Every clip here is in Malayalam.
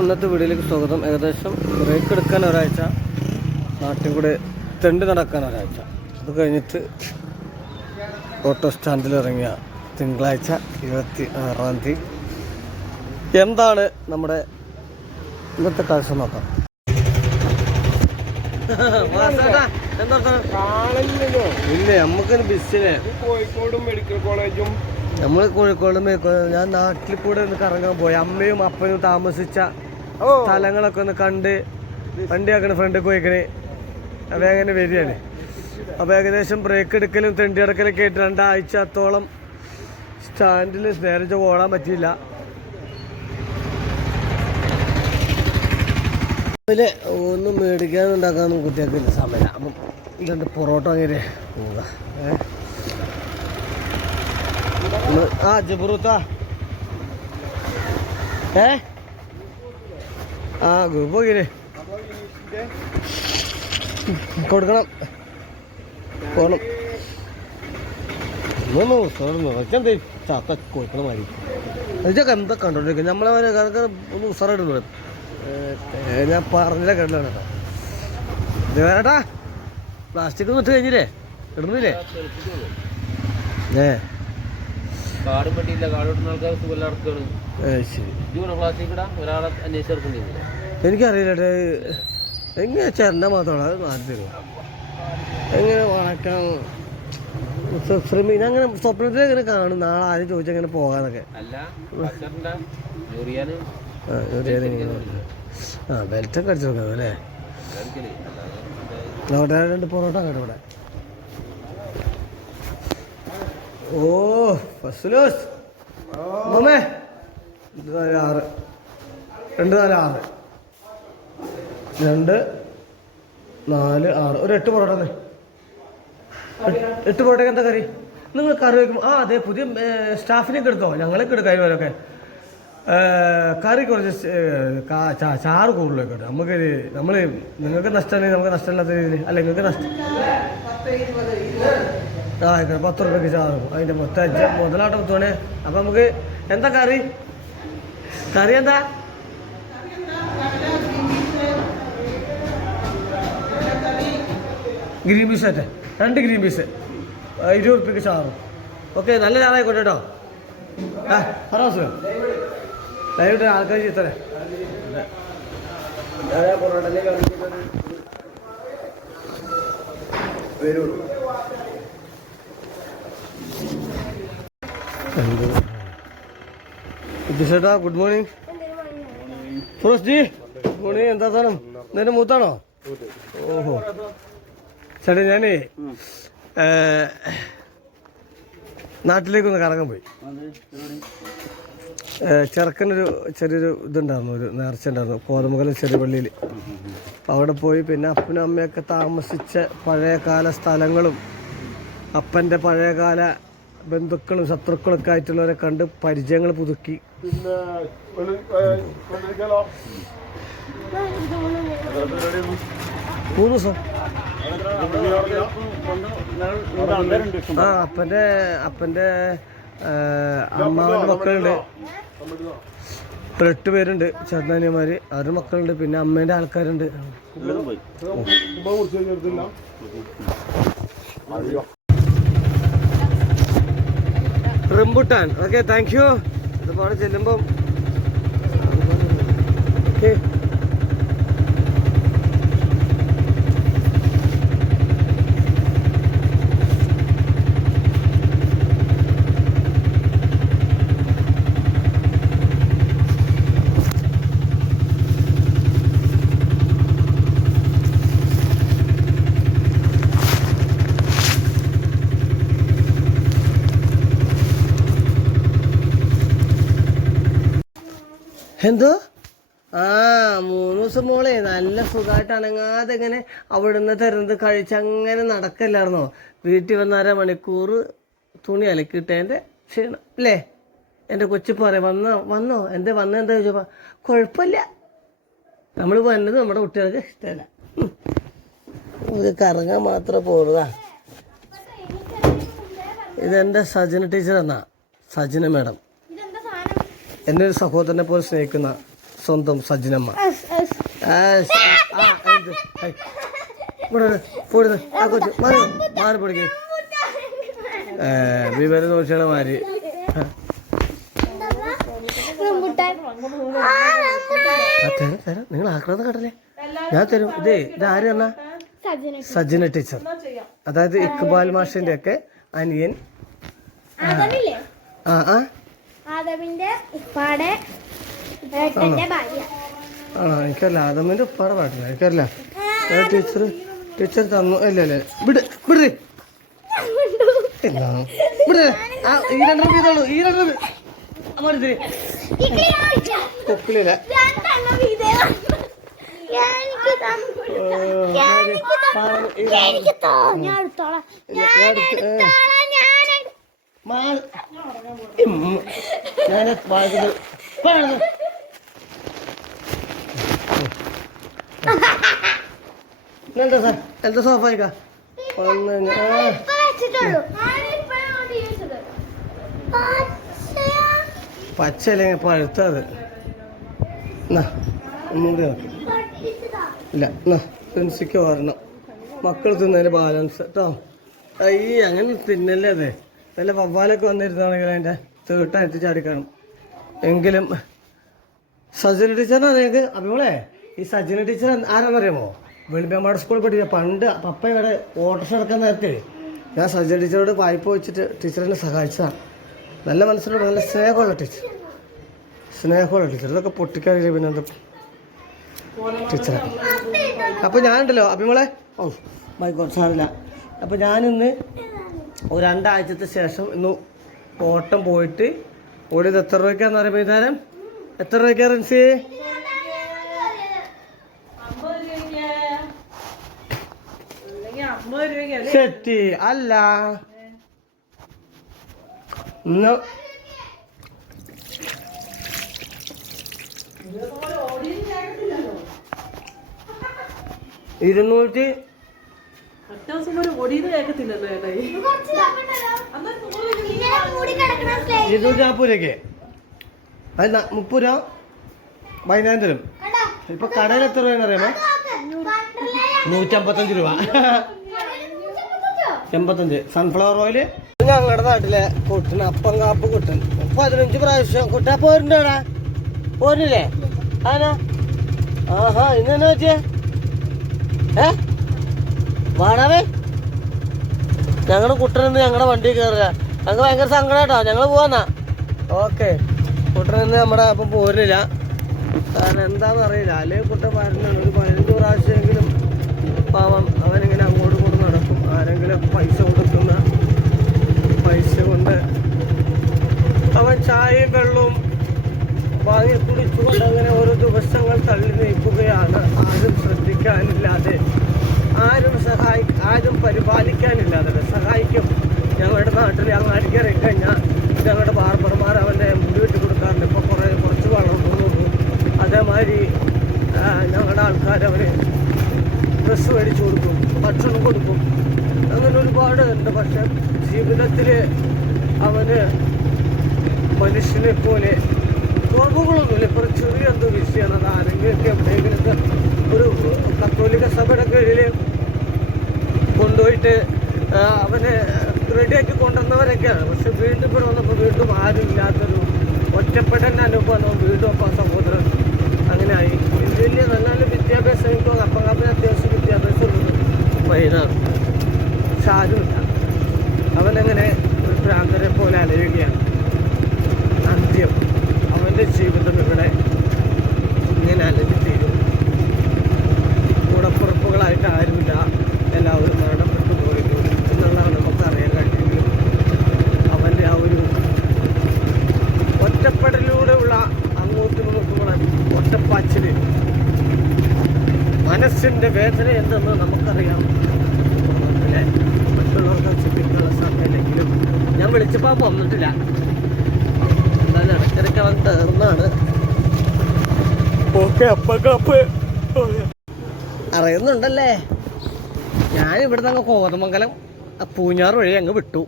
ഇന്നത്തെ വീഡിയോയിലേക്ക് സ്വാഗതം. ഏകദേശം ബ്രേക്ക് എടുക്കാൻ ഒരാഴ്ച, നാട്ടിൽ കൂടെ തെണ്ട് നടക്കാൻ ഒരാഴ്ച, അത് കഴിഞ്ഞിട്ട് ഓട്ടോ സ്റ്റാൻഡിൽ ഇറങ്ങിയ തിങ്കളാഴ്ച 26-ാം തീയതി എന്താണ് നമ്മുടെ ഇന്നത്തെ കാഴ്ച നോക്കാം. ഇല്ലേ നമുക്കൊരു ബിസിനെ കോഴിക്കോടും മെഡിക്കൽ കോളേജും നമ്മൾ കോഴിക്കോട് ഞാൻ നാട്ടിൽ കൂടെ ഒന്ന് കറങ്ങാൻ പോയി. അമ്മയും അപ്പനും താമസിച്ച സ്ഥലങ്ങളൊക്കെ ഒന്ന് കണ്ട് വണ്ടി ആക്കണ ഫ്രണ്ടിൽ പോയിക്കണേ. അപ്പം അങ്ങനെ വരികയാണ്. അപ്പോൾ ഏകദേശം ബ്രേക്ക് എടുക്കലും തെണ്ടി അടക്കലൊക്കെ ആയിട്ട് 2 ആഴ്ചത്തോളം സ്റ്റാൻഡിൽ നേരെ ഓടാൻ പറ്റിയില്ല. അതിൽ ഒന്നും മേടിക്കാനും ഉണ്ടാക്കാനും കുട്ടികൾക്കില്ല സമയം. അപ്പം ഇതുണ്ട് പൊറോട്ട അങ്ങനെ പോവുക. ജബറൂത്ത ഗ്രൂപ്പ് നോക്കിയില്ലേ കൊടുക്കണം പോകണം. ഒന്നൊന്ന് ചാത്ത കൊടുക്കണ മാതിരി ഇതൊക്കെ എന്താ കണ്ടോണ്ടിരിക്കുക നമ്മളെ ഒന്ന് ഉസാറായിട്ടുണ്ട്. ഞാൻ പറഞ്ഞില്ല കേട്ടില്ല കേട്ടോ. ഇത് വേട്ടാ പ്ലാസ്റ്റിക് വിട്ട് കഴിഞ്ഞില്ലേ ഇടുന്നില്ലേ? കാടും പറ്റിയില്ല. കാടോട്ടുന്ന ആൾക്കാർ സുഖം നടക്കുകയാണ്. ഒരാളെ അന്വേഷിച്ചിറക്കുന്നില്ല. എനിക്കറിയില്ല എങ്ങനെ ചേരണ്ട മാത്രമാണ് അത് മാറ്റി തരുമോ എങ്ങനെ വളക്കാൻ അങ്ങനെ സ്വപ്നത്തിൽ എങ്ങനെ കാണും. നാളെ ആരും ചോദിച്ചെങ്ങനെ പോകാന്നൊക്കെ. ബെൽറ്റൊക്കെ അടിച്ചു നോക്കാം അല്ലേ? അവിടെ 2 പൊറോട്ട കേട്ടോ ഇവിടെ. ഓ ഫസ്ലോസ് മമ്മേ 2 4 6 2 4 6 ഒരു 8 പൊറോട്ട. 8 പൊറോട്ടയ്ക്ക് എന്താ കറി? നിങ്ങൾ കറി വയ്ക്കുമ്പോൾ അതെ പുതിയ സ്റ്റാഫിനൊക്കെ എടുത്തോ? ഞങ്ങളൊക്കെ എടുക്കാം ഇവരൊക്കെ. കറി കുറച്ച് ചാറ് കൂടുതലൊക്കെ കേട്ടോ. നമുക്ക് നിങ്ങൾക്ക് നഷ്ടമല്ലെങ്കിൽ നമുക്ക് നഷ്ടമില്ലാത്ത രീതിയിൽ അല്ല നിങ്ങൾക്ക് നഷ്ടം. ആയിക്കോട്ടെ 10 രൂപയ്ക്ക് ചാറും അതിൻ്റെ മൊത്തം മുതലാട്ടം എത്തുവാണേ. അപ്പം നമുക്ക് എന്താ കറി എന്താ? ഗ്രീൻ പീസ് ആട്ടെ 2 ഗ്രീൻ പീസ് 20 രൂപയ്ക്ക് ചാറും. ഓക്കെ നല്ല ചാറായിക്കോട്ടെ കേട്ടോ. ഹറാസ് ദയവിട്ട് ആൾക്കാർ ചിത്തരേ വരുള്ളൂ. ചേട്ടാ good morning. Firoz G good morning. എന്താ സാധനം നിന്റെ മൂത്താണോ? ഓഹോ ചേട്ടാ ഞാനേ നാട്ടിലേക്കൊന്ന് കറങ്ങാൻ പോയി. ചെറുക്കനൊരു ചെറിയൊരു ഇതുണ്ടായിരുന്നു, ഒരു നേർച്ച ഉണ്ടായിരുന്നു കോതമംഗലം ചെറിയ പള്ളിയിൽ. അവിടെ പോയി പിന്നെ അപ്പനും അമ്മയൊക്കെ താമസിച്ച പഴയകാല സ്ഥലങ്ങളും അപ്പൻ്റെ പഴയകാല ബന്ധുക്കളും ശത്രുക്കളൊക്കെ ആയിട്ടുള്ളവരെ കണ്ട് പരിചയങ്ങൾ പുതുക്കി. 3 ദിവസം അപ്പൻ്റെ അമ്മാവൻ്റെ മക്കളുണ്ട്. 8 പേരുണ്ട് ചേട്ടനിയന്മാര്. അവരുടെ മക്കളുണ്ട്. പിന്നെ അമ്മേൻ്റെ ആൾക്കാരുണ്ട്. Rambutan okay thank you. ഇതുപോലെ ചെല്ലുമ്പം ഓക്കെ എന്തോ 3 ദിവസം മോളെ നല്ല സുഖമായിട്ട് അനങ്ങാതെ ഇങ്ങനെ അവിടുന്ന് തരുന്നത് കഴിച്ചങ്ങനെ നടക്കല്ലായിരുന്നോ? വീട്ടിൽ വന്ന 1/2 മണിക്കൂർ തുണി അലക്കിയിട്ടതിൻ്റെ ക്ഷീണം അല്ലേ? എൻ്റെ കൊച്ചു പറയാം വന്നോ എന്താ ചോദിച്ചപ്പോൾ കുഴപ്പമില്ല, നമ്മൾ വന്നത് നമ്മുടെ കുട്ടികൾക്ക് ഇഷ്ടമല്ല, ഇത് കറങ്ങാൻ മാത്രം പോകുന്നതാ. ഇതെൻ്റെ സജന ടീച്ചർ എന്നാ, സജന മാഡം. എൻ്റെ ഒരു സഹോദരനെ പോലെ സ്നേഹിക്കുന്ന സ്വന്തം സജ്ജനമ്മ. മാറി പൊടിക്കേ വിവരം ദോഷങ്ങളെ മാറി. തരാം, നിങ്ങൾ ആക്രാന്തം കണ്ടല്ലേ, ഞാൻ തരും. ഇത് ആര് പറഞ്ഞ സജ്ജന ടീച്ചർ, അതായത് ഇക്ബാൽ മാഷിന്റെ ഒക്കെ അനിയൻ. ആണോ? എനിക്കല്ല, ആദമിന്റെ ഉപ്പാടെ പാട്ടില്ല, എനിക്കല്ല. ടീച്ചർ തന്നു. ഇല്ലല്ലേ, വിട് വിട് എന്താണ് വിട്. ഈ 2 രൂപ ചെയ്തോളൂ, ഈ 2 രൂപ കൊക്കിലില്ല. എന്താ സോഫായിക്കാ പച്ചല്ലെങ്കിൽ പഴുത്തത്. ഇല്ല, പ്രിൻസിക്ക് വരണം. മക്കൾ തിന്നതിന് ബാലൻസ് കേട്ടോ. ഈ അങ്ങനെ തിന്നല്ലേ അതെ. നല്ല വവ്വാലൊക്കെ വന്നിരുന്നാണെങ്കിൽ അതിൻ്റെ തീട്ടായിട്ട് ചാടിക്കാണും. എങ്കിലും സജന ടീച്ചറിനാണ് ഞങ്ങൾക്ക് അഭിമോളെ. ഈ സജന ടീച്ചർ ആരാന്നറിയാമോ? വെളിമ്പേമാട് സ്കൂളിൽ പഠിച്ച പണ്ട് പപ്പയുടെ ഓട്ടോറിക്ഷ എടുക്കാൻ നേരത്തെ ഞാൻ സജന ടീച്ചറോട് വായ്പ വെച്ചിട്ട് ടീച്ചറിനെ സഹായിച്ചതാണ്. നല്ല മനസ്സിലോട് നല്ല സ്നേഹമുള്ള ടീച്ചർ, ഇതൊക്കെ പൊട്ടിക്കാറില്ല പിന്നെ എന്താ ടീച്ചർ. അപ്പോൾ ഞാനുണ്ടല്ലോ അഭിമോളെ, സാറില്ല. അപ്പോൾ ഞാനിന്ന് ഒരു 2 ആഴ്ചത്തെ ശേഷം ഇന്ന് ഓട്ടം പോയിട്ട് ഓടിയത് എത്ര രൂപയ്ക്കാന്ന് പറയുമ്പോൾ വൈകുന്നേരം എത്ര രൂപയ്ക്കാ റിൻസി? സെറ്റി അല്ല, ഇന്ന് 200 240 അത് 30 രൂപ വൈകുന്നേരം തരും. ഇപ്പൊ കടയിൽ എത്ര രൂപയെന്ന് അറിയാമോ? 155 രൂപ. 85. സൺഫ്ലവർ ഓയില് ഞങ്ങളുടെ നാട്ടിലെ കുട്ടൻ അപ്പം കാപ്പ് കുട്ടൻ 15 പ്രാവശ്യം കുട്ടാ പോരുണ്ടോടാ? പോരില്ലേ? ആനാ? ആഹാ, ഇന്നെന്നാ പറ്റിയേ? വാടാവേ, ഞങ്ങളുടെ കുട്ടനെന്ന് ഞങ്ങളുടെ വണ്ടി കയറുക. ഞങ്ങൾക്ക് ഭയങ്കര സങ്കടം കേട്ടോ. ഞങ്ങൾ പോവാന്നാ. ഓക്കെ, കുട്ടനെന്ന് നമ്മുടെ അപ്പം പോരുന്നില്ല. കാരണം എന്താണെന്ന് അറിയില്ല. അല്ലെങ്കിൽ കുട്ടൻ പറഞ്ഞാണ് ഒരു 15 പ്രാവശ്യമെങ്കിലും പാവം അവനിങ്ങനെ അങ്ങോട്ടും ഇങ്ങോട്ടും നടക്കും. ആരെങ്കിലും പൈസ കൊടുക്കുന്ന പൈസ കൊണ്ട് അവൻ ചായയും വെള്ളവും വാങ്ങി കുടിച്ചുകൊണ്ട് അങ്ങനെ ഓരോ ദിവസങ്ങൾ തള്ളി നീക്കുകയാണ്. ആരും ശ്രദ്ധിക്കാനില്ലാതെ, ആരും പരിപാലിക്കാനില്ലാതെ. സഹായിക്കും. ഞങ്ങളുടെ നാട്ടിൽ അങ്ങാടിക്ക് ഇറങ്ങിക്കഴിഞ്ഞാൽ ഞങ്ങളുടെ ബാർബർമാർ അവൻ്റെ മുടി വെട്ടി കൊടുക്കാറുണ്ട്. ഇപ്പോൾ കുറച്ച് വളർന്നു. അതേമാതിരി ഞങ്ങളുടെ ആൾക്കാർ അവർ ഡ്രസ്സ് മേടിച്ചു കൊടുക്കും, ഭക്ഷണം കൊടുക്കും, അങ്ങനെ ഒരുപാട് ഉണ്ട്. പക്ഷെ ജീവിതത്തിൽ അവന് മനുഷ്യനെ പോലെ കുറവുകളൊന്നുമില്ല. ഇപ്പോൾ ചെറിയ എന്തോ വിഷയമാണ്. അത് ആരെങ്കിലുമൊക്കെ എവിടെയെങ്കിലൊക്കെ ഒരു കത്തോലിക്ക സഭയുടെ കീഴിൽ കൊണ്ടുപോയിട്ട് അവനെ റെഡിയാക്കി കൊണ്ടുവന്നവരൊക്കെയാണ്. പക്ഷെ വീണ്ടും ഇവിടെ വന്നപ്പോൾ വീണ്ടും ആരും ഇല്ലാത്തൊരു ഒറ്റപ്പെടൽ അനുഭവം. വീണ്ടും അപ്പം സഹോദരൻ അങ്ങനെ ആയി. വലിയ നല്ല നല്ല വിദ്യാഭ്യാസം എനിക്ക് അപ്പം അത്യാവശ്യം വിദ്യാഭ്യാസം ഉള്ളത് പയ്യനാണ്. പക്ഷെ ആരുമില്ല. അവനങ്ങനെ ഒരു ഭ്രാന്തരെ പോലെ അലയുകയാണ്. അന്ത്യം അവൻ്റെ ജീവിതം ഇവിടെ ഇങ്ങനെ അലഞ്ഞു തീരും. കൂടപ്പുറപ്പുകളായിട്ട് ആരുമില്ല, എല്ലാവരും മരണപ്പെട്ടു പോയിരുന്നു എന്നുള്ളതാണ് നമുക്കറിയാൻ കഴിയുമെങ്കിലും അവൻ്റെ ആ ഒരു ഒറ്റപ്പെടലിലൂടെയുള്ള അങ്ങോട്ടും നോക്കുമ്പോൾ ഒറ്റപ്പാച്ചിൽ മനസ്സിൻ്റെ വേദന എന്തെന്ന് നമുക്കറിയാം. അല്ലേ, മറ്റുള്ളവർക്ക് ചിന്തിക്കാനുള്ള സമയമില്ലെങ്കിലും ഞാൻ വിളിച്ചപ്പോൾ വന്നിട്ടില്ല. എന്തായാലും ഇടയ്ക്കിടയ്ക്ക് അവൻ തീർന്നാണ്. ഓക്കെ, അപ്പക്കാപ്പ് അറിയുന്നുണ്ടല്ലേ. ഞാനിവിടെ നിന്ന് കോതമംഗലം പൂഞ്ഞാറ് വഴി അങ്ങ് വിട്ടു.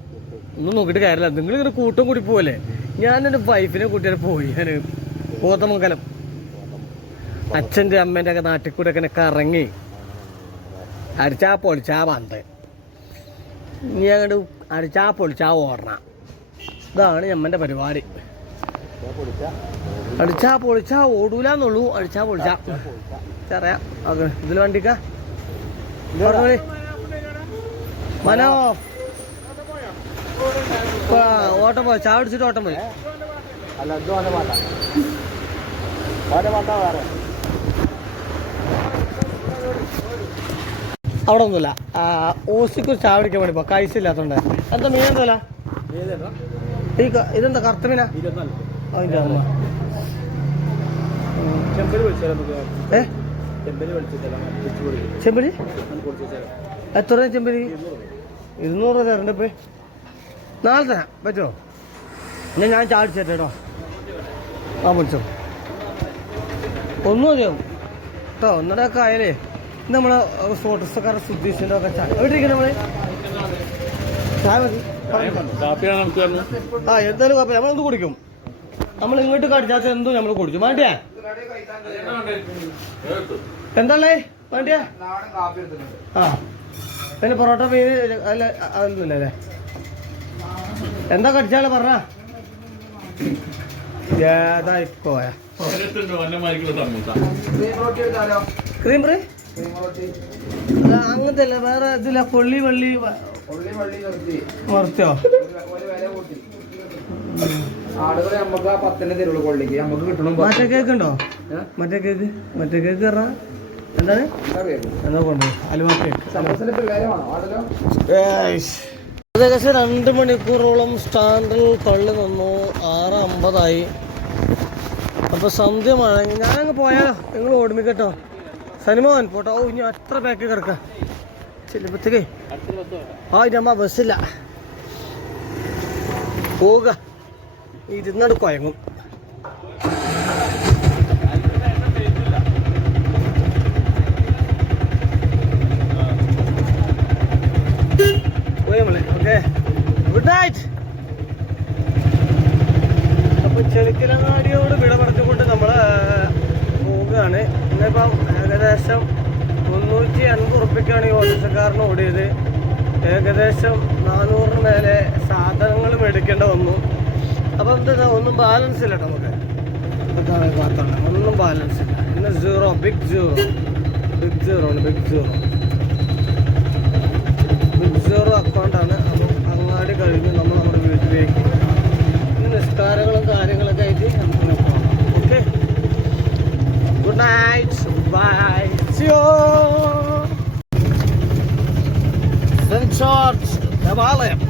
ഒന്നും നോക്കിയിട്ട് കാര്യമില്ല. നിങ്ങളിങ്ങനെ കൂട്ടും കൂടി പോവല്ലേ. ഞാനെൻ്റെ വൈഫിനെ കൂട്ടിയാൽ പോയി. ഞാൻ കോതമംഗലം അച്ഛൻ്റെ അമ്മേൻ്റെ ഒക്കെ നാട്ടിൽ കൂടെ ഒക്കെ കറങ്ങി അടിച്ചാ പൊളിച്ചാ പന്ത് ഇനി അങ്ങോട്ട് അടിച്ചാ പൊളിച്ചാ ഓടണം. ഇതാണ് ഞമ്മൻ്റെ പരിപാടി. അടിച്ചാ പൊളിച്ചാ ഓടൂലെന്നുള്ളൂ, അടിച്ചാ പൊളിച്ചാ അറിയാം. അത് ഇതിൽ വണ്ടിക്കാ മനോ ഓട്ടം പോയി, ചായ പിടിച്ചിട്ട് ഓട്ടം പോയി. അവിടെ ഒന്നുമില്ല. ഓസിക്ക് ചായ പിടിക്കാൻ വേണ്ടി പോ, കൈസില്ലാത്തോണ്ട്. എന്താ മീൻ എന്തല്ല ഇതെന്താ കറുത്ത മീനാ? അതിന്റെ അമ്മ ചെമ്പലി എത്ര രൂപ ചെമ്പലി? 200 രൂപ തരണ്ട. ഇപ്പൊ നാളെ തരാം പറ്റുമോ? ഞാൻ ചാടിച്ചേട്ടോ. ആ വിളിച്ചോ, ഒന്നും മതിയാവും കേട്ടോ. ഒന്നടൊക്കെ ആയാലേ നമ്മളെ ഫോട്ടോസൊക്കെ സുദ്ധീഷിൻ്റെ ഒക്കെ ചായ എവിടെയിരിക്കും നമ്മള് ചായ മതി. ആ എന്തായാലും കുഴപ്പമില്ല, നമ്മളെന്ത് കുടിക്കും. നമ്മൾ ഇങ്ങോട്ട് കടിച്ചാൽ എന്തും നമ്മൾ കുടിക്കും. വേണ്ടിയാ എന്താണേ വേണ്ടിയാ? ആ പിന്നെ പൊറോട്ട മീൻ അല്ല അതൊന്നുമില്ല അല്ലേ? എന്താ കടിച്ചാലോ പറഞ്ഞ ഏതായിക്കോയ ക്രീം ഫ്രീ അങ്ങനത്തെ അല്ല, വേറെ ഇതില്ല. കൊള്ളി വള്ളി മറിച്ചോ? മറ്റേ കേക്ക് ഉണ്ടോ? മറ്റേ കേക്ക് പറഞ്ഞ എന്താണ്? എന്നാ കൊണ്ടു അലുവ കേക്ക്. ഏകദേശം 2 മണിക്കൂറോളം സ്റ്റാൻഡിൽ തള്ളി നിന്നു. 6:50 അപ്പൊ സന്ധ്യ മഴ. ഞാനങ്ങ് പോയാലോ? നിങ്ങൾ ഓടുമിക്കട്ടോ സനിമോൻ പോട്ടോ. ഓ ഇനി എത്ര പാക്ക് കിടക്കാം ചെല്ലുമ്പത്തേക്കേ. ആ ഇതമ്മ ബസ്സില്ല പോവുക, ഇരുന്നാട് കുഴങ്ങും. Okay good night. അപ്പൊ ചെറുക്കിലങ്ങാടിയോട് വിട പറഞ്ഞുകൊണ്ട് നമ്മള് പോവുകയാണ്. ഇന്നിപ്പം ഏകദേശം 350 ഉറുപ്പിക്കാണ് ഈ ഓട്ടോക്കാരന് ഓടിയത്. ഏകദേശം 400 മേലെ സാധനങ്ങൾ മേടിക്കേണ്ട വന്നു. അപ്പം എന്താ ഒന്നും ബാലൻസ് ഇല്ല കേട്ടോ. നമുക്ക് ഇതാണ് മാത്രമല്ല, ഒന്നും ബാലൻസ് ഇല്ല. ഇന്ന് സീറോ, ബിഗ് സീറോ ആണ്. ബിഗ് സീറോ അക്കൗണ്ടാണ്. അപ്പം അങ്ങാടി കഴിഞ്ഞ് നമ്മൾ നമ്മുടെ വീട്ടിലേക്ക് നിസ്കാരങ്ങളും കാര്യങ്ങളൊക്കെ ആയിട്ട് നമുക്ക് പോകാം. Okay good night, bye, see you. Saint George ദേവാലയം.